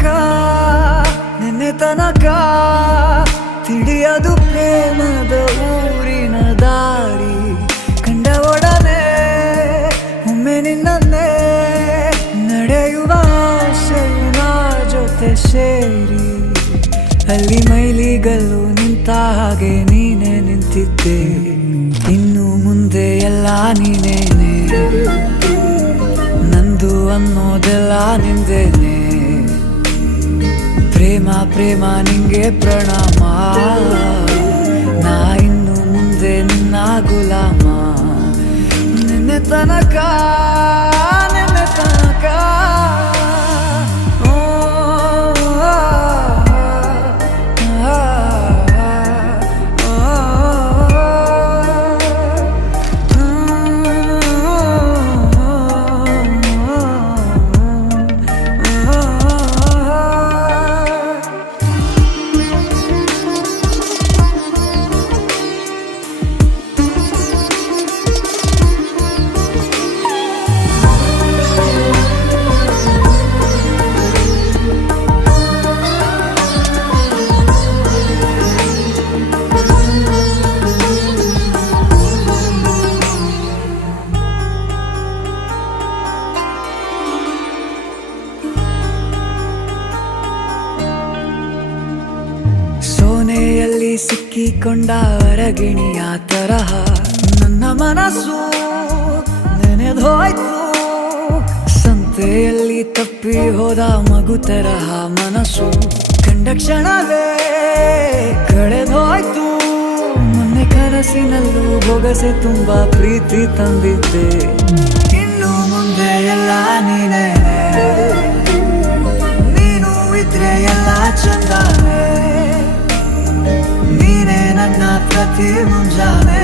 ತನಕ ನಿನ್ನೆ ತನಕ ತಿಳಿಯದು ಪ್ರೇಮದ ಊರಿನ ದಾರಿ ಕಂಡ ಒಡನೆ ಒಮ್ಮೆ ನಿನ್ನೇ ನಡೆಯುವ ಆಸೆಯು ನಾ ಜೊತೆ ಸೇರಿ ಅಲ್ಲಿ ಮೈಲಿಗಲ್ಲು ನಿಂತ ಹಾಗೆ ನೀನೆ ನಿಂತಿದ್ದೆ ಇನ್ನು ಮುಂದೆ ಎಲ್ಲ ನೀನೇನೆ ನಂದು ಅನ್ನೋದೆಲ್ಲ ನಿಂದೇನೆ ಪ್ರೇಮ ಪ್ರೇಮ ನಿಂಗೆ ಪ್ರಣಾಮ ನಾ ಇನ್ನು ಮುಂದೆ ನಿನ್ನ ಗುಲಾಮ ನಿನ್ನೆ ತನಕ ನಿನ್ನೆ ತನಕ ಸೋನೆಯಲ್ಲಿ ಸಿಕ್ಕಿಕೊಂಡ ಅರಗಿಣಿಯ ತರಹ ನನ್ನ ಮನಸ್ಸು ನೆನೆದೋಯ್ತು ಸಂತೆಯಲ್ಲಿ ತಪ್ಪಿ ಹೋದ ಮಗು ತರಹ ಮನಸ್ಸು ಕಂಡ ಕ್ಷಣವೇ ಕಳೆದೋಯ್ತು ಮೊನ್ನೆ ಕನಸಿನಲ್ಲೂ ಬೊಗಸೆ ತುಂಬಾ ಪ್ರೀತಿ ತಂದಿದ್ದೆ ಇನ್ನು ಮುಂದೆ ಎಲ್ಲ ನೀನೇ ನೀನು ಇದ್ರೆ ಎಲ್ಲ ಚಂದಾನೆ ನೀನೇ ನನ್ನ ಪ್ರತಿ ಮುಂಜಾನೆ